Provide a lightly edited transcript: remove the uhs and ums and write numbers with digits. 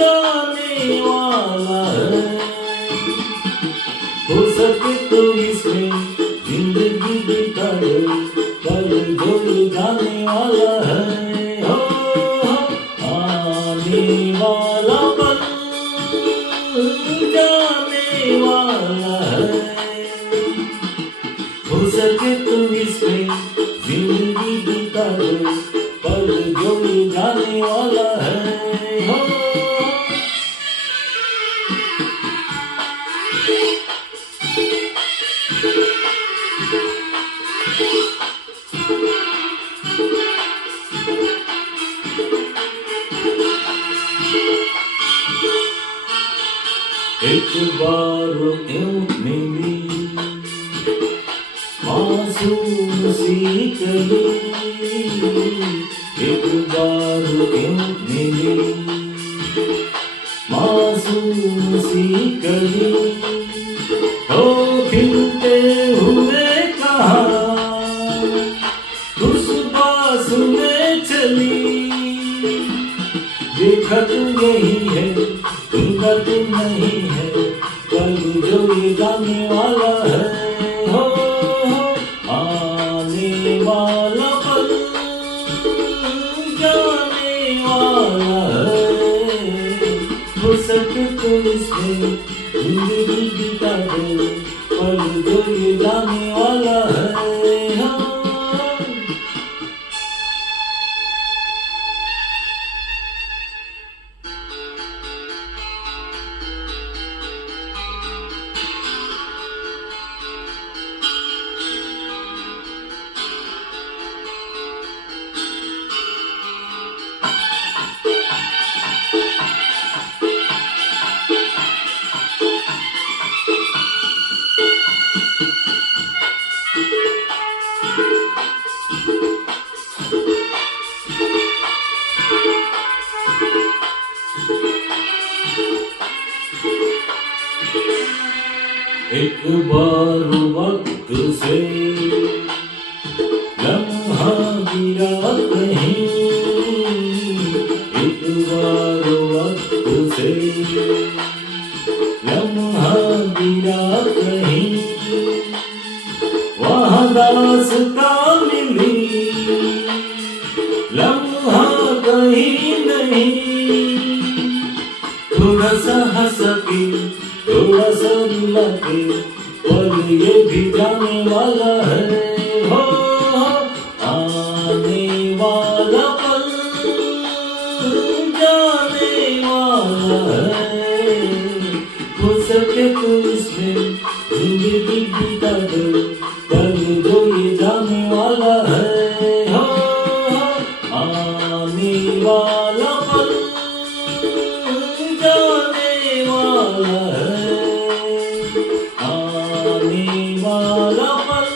जाने वाला है। हो सके तो इसमें जिंदगी बिता दो, कल जो जाने वाला है। हो आने वाला पल जाने वाला है। हो सके तो इसमें जिंदगी बिता दो, कल जो जाने वाला है। हो एक बार यूं मिली मासूम सी कली, एक बार यूं मिली मासूम सी कली। तो खिलते हुए कहा उस बास में चली, देखा तू यही है दूंगा तू नहीं है, कल जो ये जाने वाला है। हो आने वाला पल जाने वाला है। हो सके तो इसमें जिंदगी बिता दो, कल जो ये जाने वाला है। हो एक बार वक्त से लम्हा गिरा कहीं, एक बार वक्त से लम्हा गिरा कहीं, वहाँ दास्ता मिली लम्हा कहीं नहीं। थोड़ा सा हंस के थोड़ा सा रुला के, पर ये भी जाने वाला है। हो आने वाला पल जाने वाला है। हो सके तो इसमें जिंदगी बिता दो, कल जो ये जाने वाला है। हो आने वाला पल जाने वाला है, आने वाला पल।